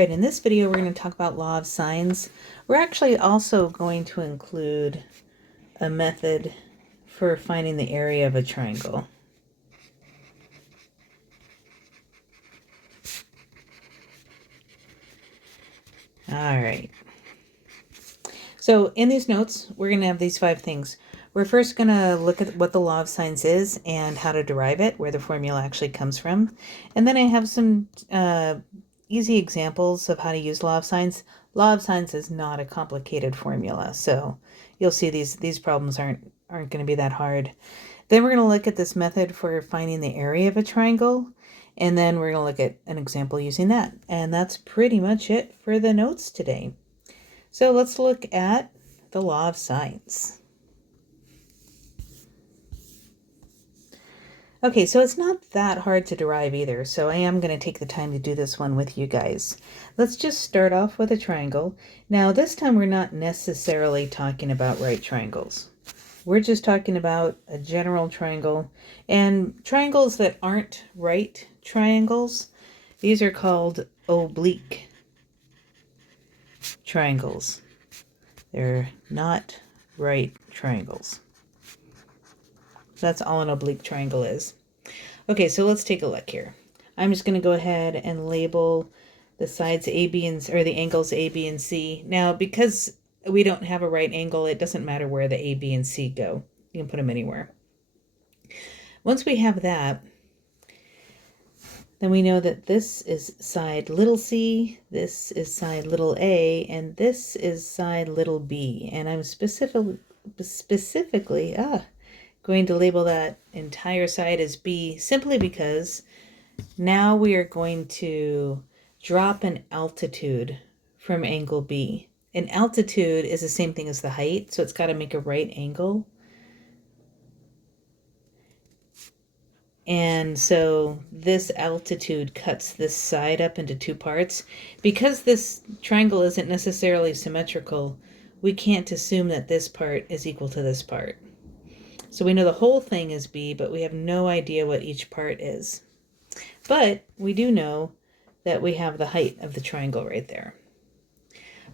Right, in this video, we're going to talk about law of sines. We're actually also going to include a method for finding the area of a triangle. All right. So in these notes, we're going to have these 5 things. We're first going to look at what the law of sines is and how to derive it, where the formula actually comes from. And then I have some easy examples of how to use law of sines. Law of sines is not a complicated formula, so you'll see these problems aren't going to be that hard. Then we're going to look at this method for finding the area of a triangle, and then we're going to look at an example using that. And that's pretty much it for the notes today. So let's look at the law of sines. Okay, so it's not that hard to derive either, so I am going to take the time to do this one with you guys. Let's just start off with a triangle. Now, this time we're not necessarily talking about right triangles. We're just talking about a general triangle, and triangles that aren't right triangles, these are called oblique triangles. They're not right triangles. That's all an oblique triangle is. Okay, so let's take a look here. I'm just going to go ahead and label the sides A, B, and or the angles A, B, and C. Now, because we don't have a right angle, it doesn't matter where the A, B, and C go. You can put them anywhere. Once we have that, then we know that this is side little c, this is side little a, and this is side little b. And I'm specifically going to label that entire side as B simply because now we are going to drop an altitude from angle B. An altitude is the same thing as the height, so it's got to make a right angle. And so this altitude cuts this side up into 2 parts. Because this triangle isn't necessarily symmetrical, we can't assume that this part is equal to this part. So we know the whole thing is B, but we have no idea what each part is. But we do know that we have the height of the triangle right there.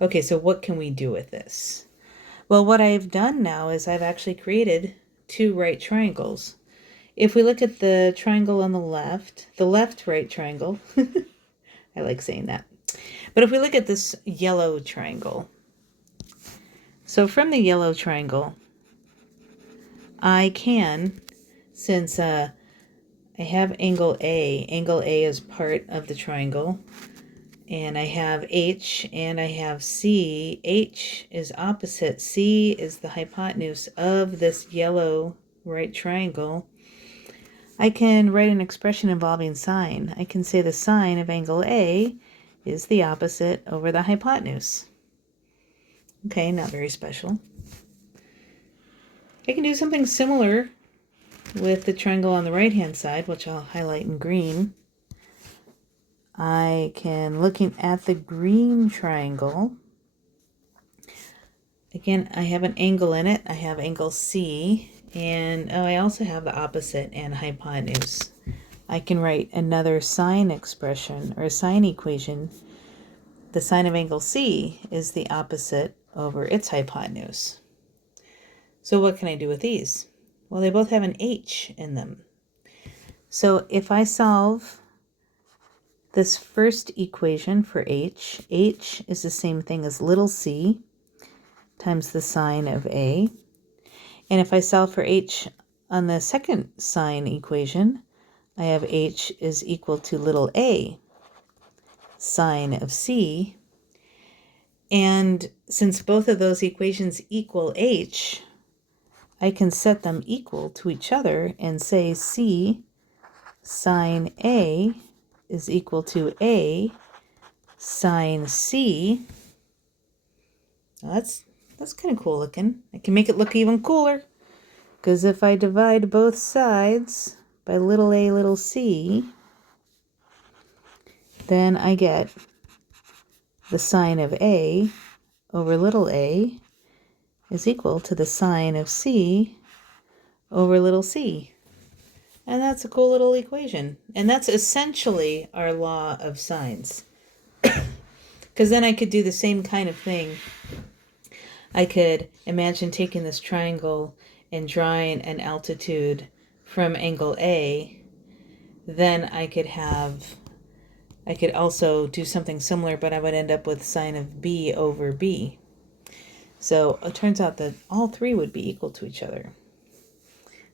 Okay, so what can we do with this? Well, what I've done now is I've actually created 2 right triangles. If we look at the triangle on the left right triangle, I like saying that. But if we look at this yellow triangle, so from the yellow triangle, I can, since I have angle A is part of the triangle, and I have H and I have C. H is opposite. C is the hypotenuse of this yellow right triangle. I can write an expression involving sine. I can say the sine of angle A is the opposite over the hypotenuse. Okay, not very special. I can do something similar with the triangle on the right-hand side, which I'll highlight in green. I can, looking at the green triangle, again, I have an angle in it. I have angle C, and I also have the opposite and hypotenuse. I can write another sine expression or sine equation. The sine of angle C is the opposite over its hypotenuse. So what can I do with these? Well, they both have an H in them. So if I solve this first equation for H is the same thing as little c times the sine of A. And if I solve for H on the second sine equation, I have H is equal to little a sine of C. And since both of those equations equal H, I can set them equal to each other and say C sine A is equal to A sine C. Now that's kind of cool looking. I can make it look even cooler, because if I divide both sides by little a little c, then I get the sine of A over little a is equal to the sine of C over little c. And that's a cool little equation. And that's essentially our law of sines. Because then I could do the same kind of thing. I could imagine taking this triangle and drawing an altitude from angle A. Then I could also do something similar, but I would end up with sine of B over B. So it turns out that all three would be equal to each other.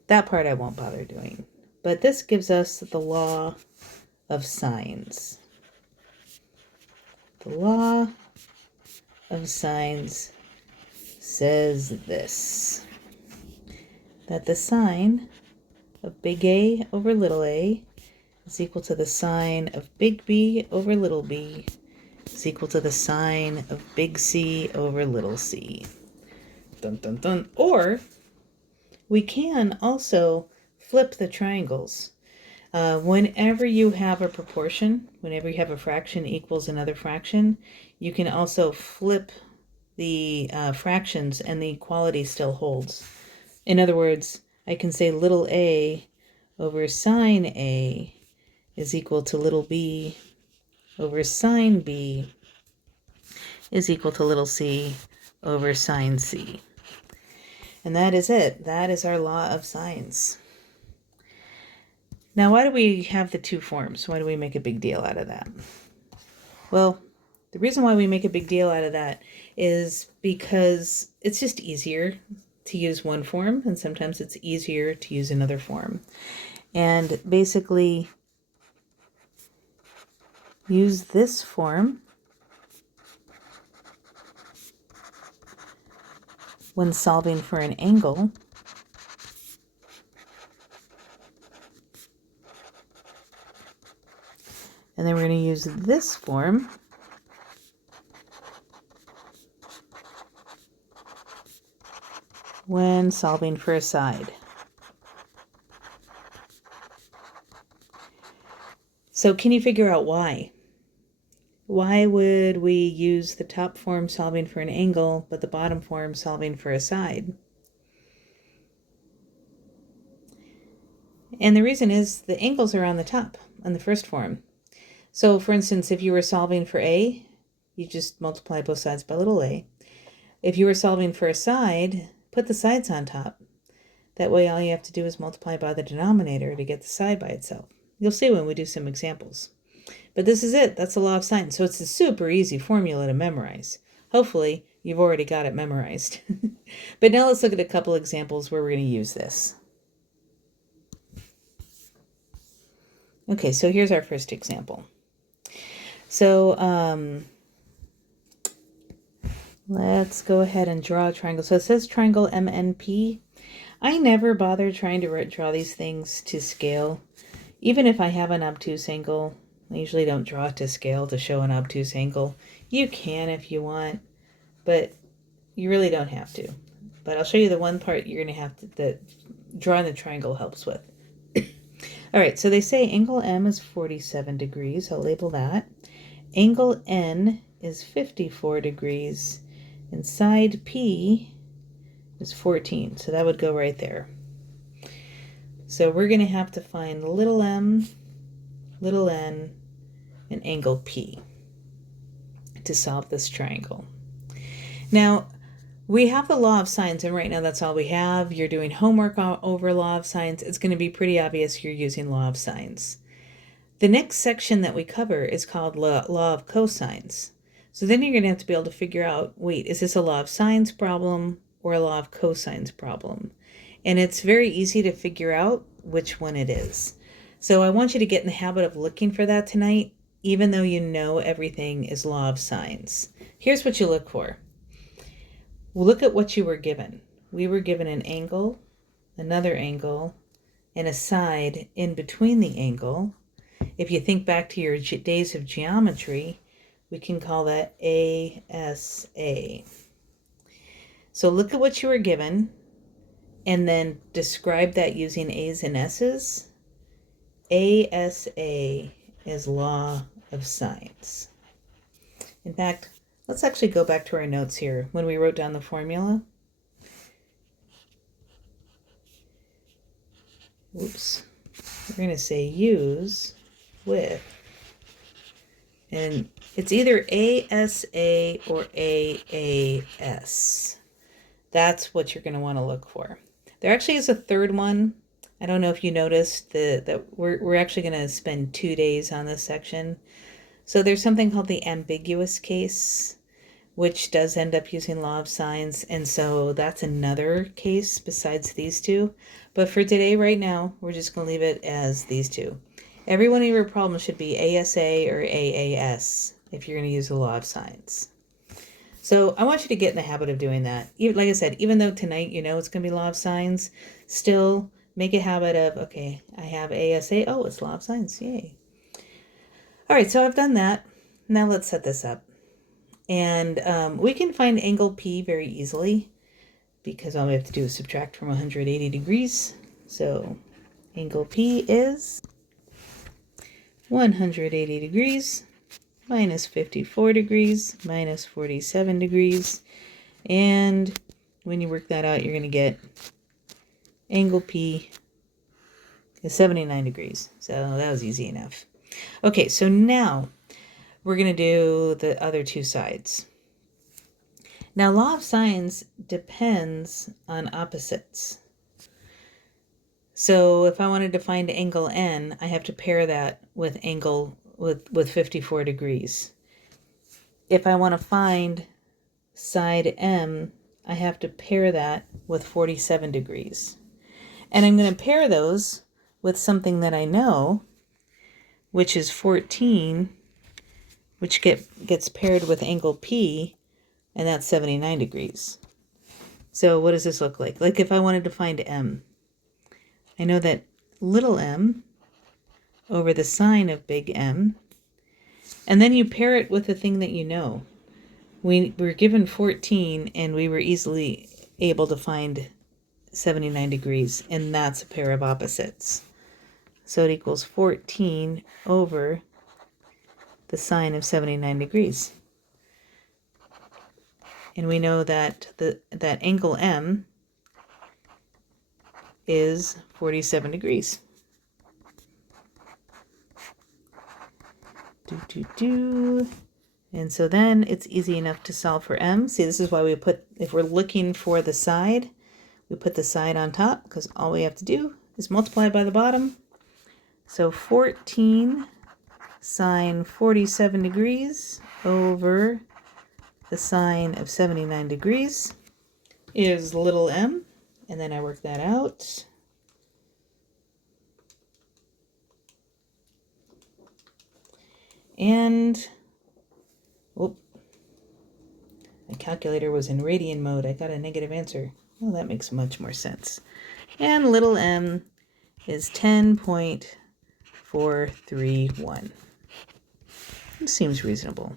That part I won't bother doing. But this gives us the law of sines. The law of sines says this, that the sine of big A over little a is equal to the sine of big B over little b is equal to the sine of big C over little c. Dun, dun, dun. Or we can also flip the triangles. Whenever you have a proportion, whenever you have a fraction equals another fraction, you can also flip the fractions and the equality still holds. In other words, I can say little a over sine A is equal to little b over sine B is equal to little c over sine C. And that is it. That is our law of sines. Now, why do we have the two forms? Why do we make a big deal out of that? Well, the reason why we make a big deal out of that is because it's just easier to use one form, and sometimes it's easier to use another form. And basically, use this form when solving for an angle. And then we're going to use this form when solving for a side. So can you figure out why? Why would we use the top form solving for an angle, but the bottom form solving for a side? And the reason is the angles are on the top, on the first form. So for instance, if you were solving for A, you just multiply both sides by little a. If you were solving for a side, put the sides on top. That way all you have to do is multiply by the denominator to get the side by itself. You'll see when we do some examples. But this is it. That's the law of sines. So it's a super easy formula to memorize. Hopefully, you've already got it memorized. But now let's look at a couple examples where we're going to use this. Okay, so here's our first example. So let's go ahead and draw a triangle. So it says triangle MNP. I never bother trying to draw these things to scale. Even if I have an obtuse angle, I usually don't draw it to scale to show an obtuse angle. You can if you want, but you really don't have to. But I'll show you the one part you're going to have to, that drawing the triangle helps with. All right, so they say angle M is 47 degrees. I'll label that. Angle N is 54 degrees, and side P is 14. So that would go right there. So we're going to have to find little m, little n, and angle P to solve this triangle. Now, we have the law of sines, and right now that's all we have. You're doing homework over law of sines. It's going to be pretty obvious you're using law of sines. The next section that we cover is called law of cosines. So then you're going to have to be able to figure out, wait, is this a law of sines problem or a law of cosines problem? And it's very easy to figure out which one it is. So I want you to get in the habit of looking for that tonight, even though you know everything is law of sines. Here's what you look for. Look at what you were given. We were given an angle, another angle, and a side in between the angle. If you think back to your days of geometry, we can call that ASA. So look at what you were given, and then describe that using A's and S's. ASA is law of sines. In fact, let's actually go back to our notes here when we wrote down the formula. Oops. We're going to say use with And it's either ASA or AAS. That's what you're going to want to look for. There actually is a third one. I don't know if you noticed that we're actually going to spend 2 days on this section. So there's something called the ambiguous case, which does end up using law of signs. And so that's another case besides these two. But for today, right now, we're just going to leave it as these two. Every one of your problems should be ASA or AAS if you're going to use the law of signs. So I want you to get in the habit of doing that. Like I said, even though tonight you know it's going to be law of signs, still make a habit of, okay, I have ASA. Oh, it's law of signs. Yay. All right, so I've done that. Now let's set this up. And we can find angle P very easily because all we have to do is subtract from 180 degrees. So angle P is 180 degrees minus 54 degrees minus 47 degrees. And when you work that out, you're going to get angle P is 79 degrees. So that was easy enough. Okay, so now we're going to do the other two sides. Now, law of signs depends on opposites. So if I wanted to find angle N, I have to pair that with angle with 54 degrees. If I want to find side M, I have to pair that with 47 degrees. And I'm going to pair those with something that I know, which is 14, which gets paired with angle P, and that's 79 degrees. So what does this look like? Like if I wanted to find M, I know that little m over the sine of big M, and then you pair it with the thing that you know. We were given 14, and we were easily able to find 79 degrees, and that's a pair of opposites. So it equals 14 over the sine of 79 degrees. And we know that that angle M is 47 degrees. And so then it's easy enough to solve for M. See, this is why we put, if we're looking for the side, we put the side on top, because all we have to do is multiply by the bottom. So 14 sine 47 degrees over the sine of 79 degrees is little m, and then I work that out. And, whoop, my calculator was in radian mode. I got a negative answer. Well, that makes much more sense. And little m is 10.431. Seems reasonable.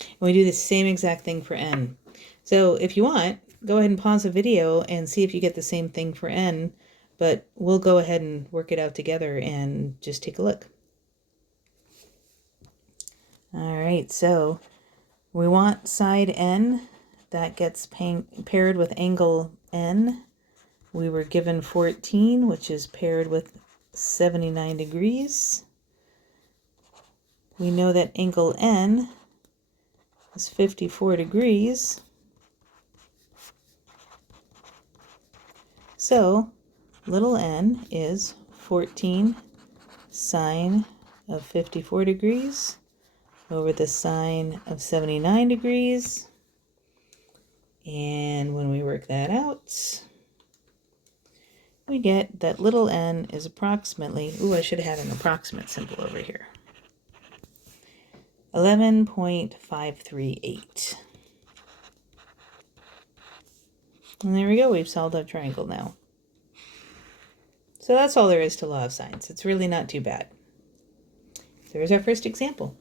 And we do the same exact thing for n. So if you want, go ahead and pause the video and see if you get the same thing for n, but we'll go ahead and work it out together and just take a look. All right, so we want side n, that gets paired with angle n. We were given 14, which is paired with 79 degrees. We know that angle n is 54 degrees. So little n is 14 sine of 54 degrees over the sine of 79 degrees. And when we work that out, we get that little n is approximately, I should have had an approximate symbol over here, 11.538. And there we go, we've solved our triangle now. So that's all there is to law of signs. It's really not too bad. There's our first example.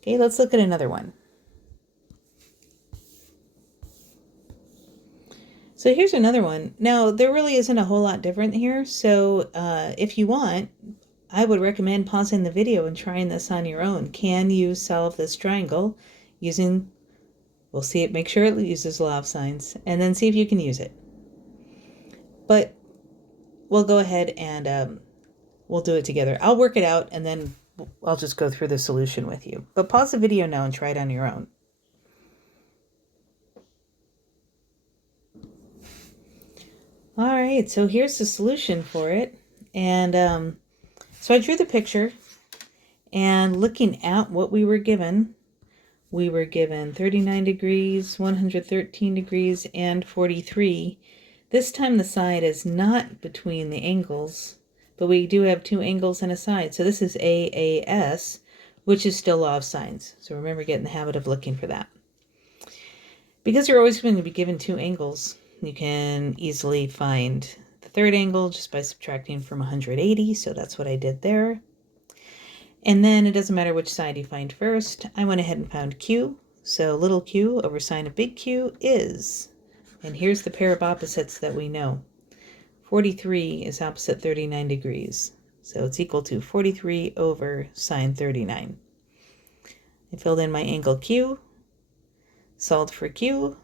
Okay, let's look at another one. So here's another one. Now, there really isn't a whole lot different here, so if you want, I would recommend pausing the video and trying this on your own. Can you solve this triangle using, we'll see it, make sure it uses law of signs, and then see if you can use it. But we'll go ahead and we'll do it together. I'll work it out, and then I'll just go through the solution with you. But pause the video now and try it on your own. All right, so here's the solution for it. And so I drew the picture, and looking at what we were given 39 degrees, 113 degrees, and 43. This time the side is not between the angles, but we do have two angles and a side. So this is AAS, which is still law of sines. So remember, get in the habit of looking for that. Because you're always going to be given two angles, you can easily find the third angle just by subtracting from 180. So that's what I did there. And then it doesn't matter which side you find first. I went ahead and found Q. So little q over sine of big Q is, and here's the pair of opposites that we know. 43 is opposite 39 degrees. So it's equal to 43 over sine 39. I filled in my angle Q, solved for Q.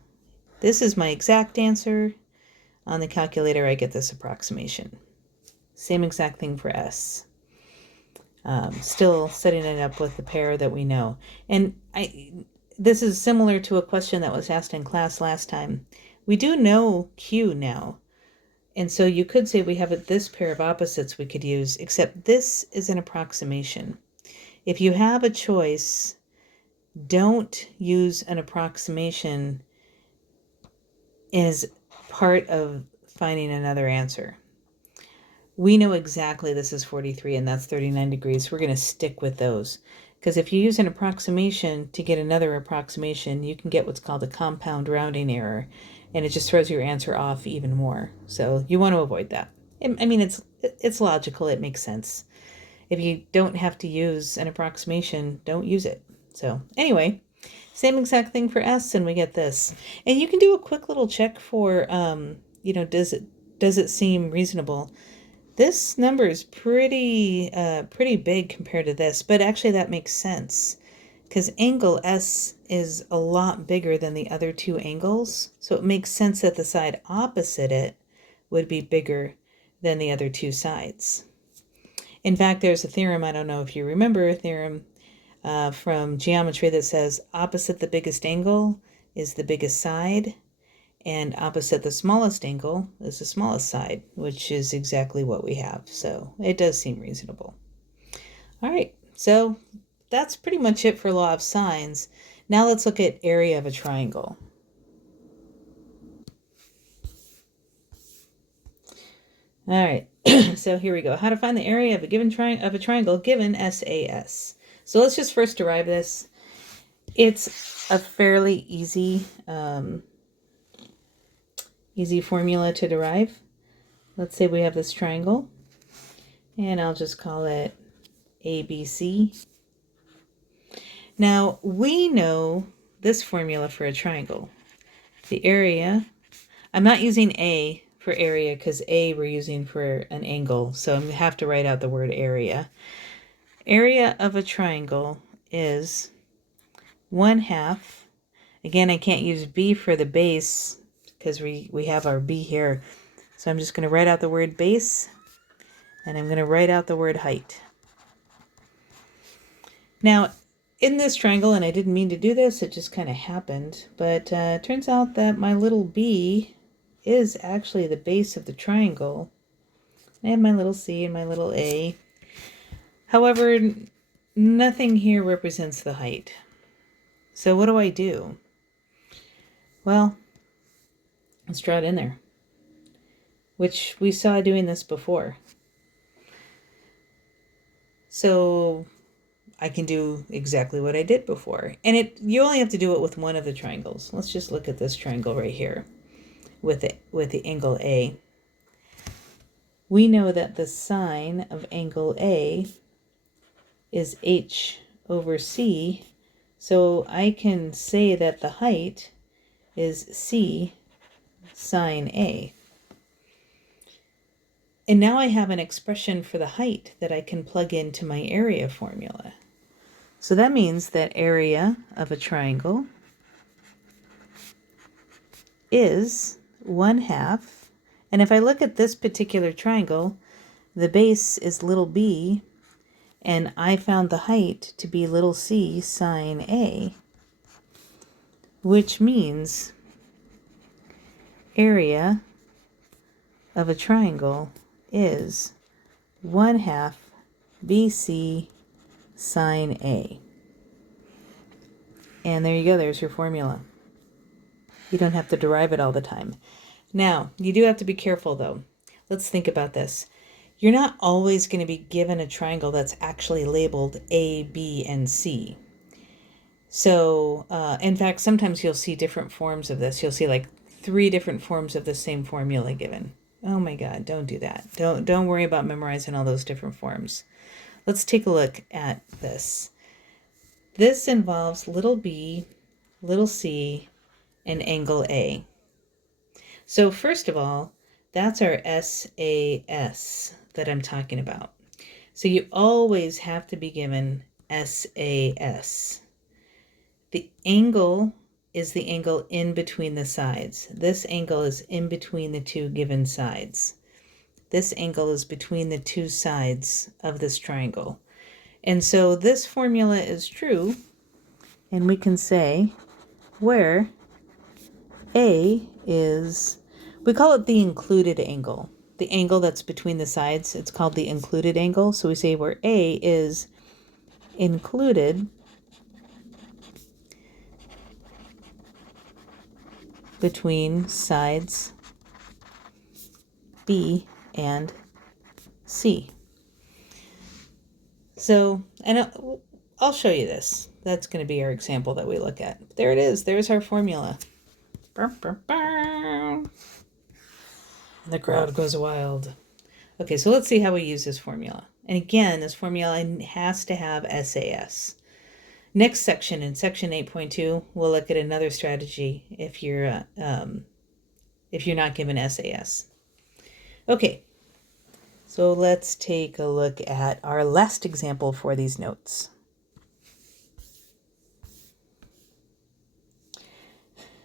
This is my exact answer. On the calculator, I get this approximation. Same exact thing for S. Still setting it up with the pair that we know. And this is similar to a question that was asked in class last time. We do know Q now. And so you could say we have this pair of opposites we could use, except this is an approximation. If you have a choice, don't use an approximation as part of finding another answer. We know exactly this is 43 and that's 39 degrees. We're going to stick with those. Because if you use an approximation to get another approximation, you can get what's called a compound rounding error. And it just throws your answer off even more. So you want to avoid that. I mean, it's logical. It makes sense. If you don't have to use an approximation, don't use it. So anyway, same exact thing for S, and we get this. And you can do a quick little check for, does it seem reasonable? This number is pretty big compared to this, but actually that makes sense because angle S is a lot bigger than the other two angles. So it makes sense that the side opposite it would be bigger than the other two sides. In fact, there's a theorem, I don't know if you remember a theorem from geometry that says opposite the biggest angle is the biggest side, and opposite the smallest angle is the smallest side, which is exactly what we have. So it does seem reasonable. All right, so that's pretty much it for law of sines. Now let's look at area of a triangle. All right, so here we go. How to find the area of a given triangle given SAS. So let's just first derive this. It's a fairly easy formula to derive. Let's say we have this triangle, and I'll just call it ABC. Now, we know this formula for a triangle. The area, I'm not using A for area because A we're using for an angle, so I'm going to have to write out the word area. Area of a triangle is 1/2. Again, I can't use B for the base because we have our B here. So I'm just going to write out the word base, and I'm going to write out the word height. Now, in this triangle, and I didn't mean to do this, it just kind of happened, but it turns out that my little B is actually the base of the triangle. I have my little C and my little A. However, nothing here represents the height. So what do I do? Well, let's draw it in there, which we saw doing this before. So I can do exactly what I did before. And you only have to do it with one of the triangles. Let's just look at this triangle right here with the angle A. We know that the sine of angle A is h over c. So I can say that the height is c sine A. And now I have an expression for the height that I can plug into my area formula. So that means that area of a triangle is 1/2. And if I look at this particular triangle, the base is little b, And I found the height to be little c sine A, which means area of a triangle is 1/2 BC sine A. And there you go, there's your formula. You don't have to derive it all the time. Now, you do have to be careful though. Let's think about this. You're not always going to be given a triangle that's actually labeled A, B, and C. So, in fact, sometimes you'll see different forms of this. You'll see like 3 different forms of the same formula given. Oh my God, don't do that. Don't worry about memorizing all those different forms. Let's take a look at this. This involves little b, little c, and angle A. So first of all, that's our SAS that I'm talking about. So you always have to be given SAS. The angle is the angle in between the sides. This angle is in between the 2 given sides. This angle is between the 2 sides of this triangle. And so this formula is true, and we can say where A is, we call it the included angle. The angle that's between the sides, it's called the included angle. So we say where A is included between sides B and C. So, and I'll show you this. That's going to be our example that we look at. There it is. There's our formula. The crowd goes wild. Okay, so let's see how we use this formula. And again, this formula has to have SAS. Next section, in section 8.2, we'll look at another strategy if you're not given SAS. Okay, so let's take a look at our last example for these notes.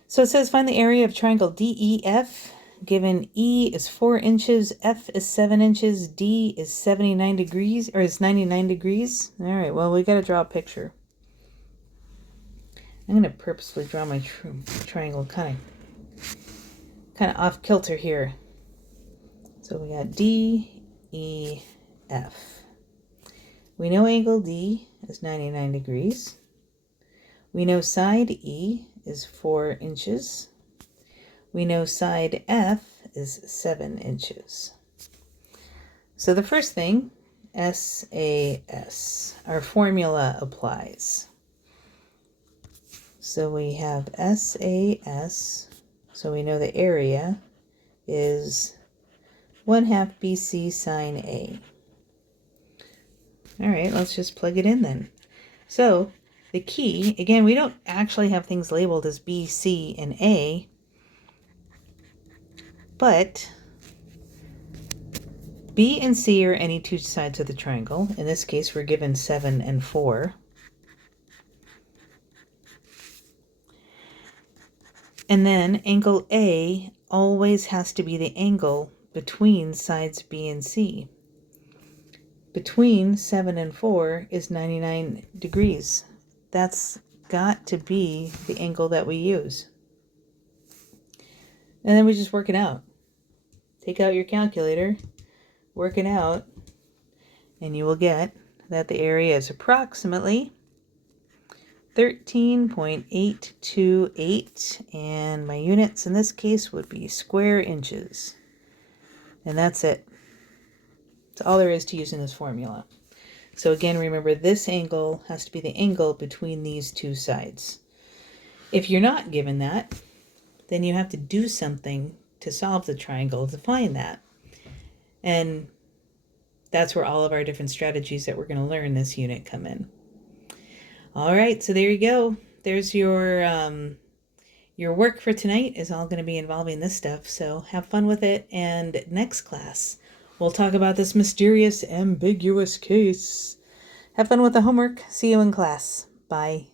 So it says find the area of triangle DEF, given E is 4 inches, F is 7 inches, D is 79 degrees, or is 99 degrees. All right, well, we got to draw a picture. I'm going to purposely draw my triangle kind of off kilter here. So we got D, E, F. We know angle D is 99 degrees. We know side E is 4 inches. We know side F is 7 inches. So the first thing, SAS, our formula applies. So we have SAS, so we know the area is 1/2 BC sine A. All right, let's just plug it in then. So the key, again, we don't actually have things labeled as B, C, and A, but B and C are any 2 sides of the triangle. In this case, we're given 7 and 4. And then angle A always has to be the angle between sides B and C. Between 7 and 4 is 99 degrees. That's got to be the angle that we use. And then we just work it out. Take out your calculator, work it out, and you will get that the area is approximately 13.828, and my units in this case would be square inches. And that's it. That's all there is to using this formula. So again, remember this angle has to be the angle between these 2 sides. If you're not given that, then you have to do something to solve the triangle to find that. And that's where all of our different strategies that we're going to learn this unit come in. All right, so there you go. There's your work for tonight is all going to be involving this stuff. So have fun with it. And next class, we'll talk about this mysterious ambiguous case. Have fun with the homework. See you in class. Bye.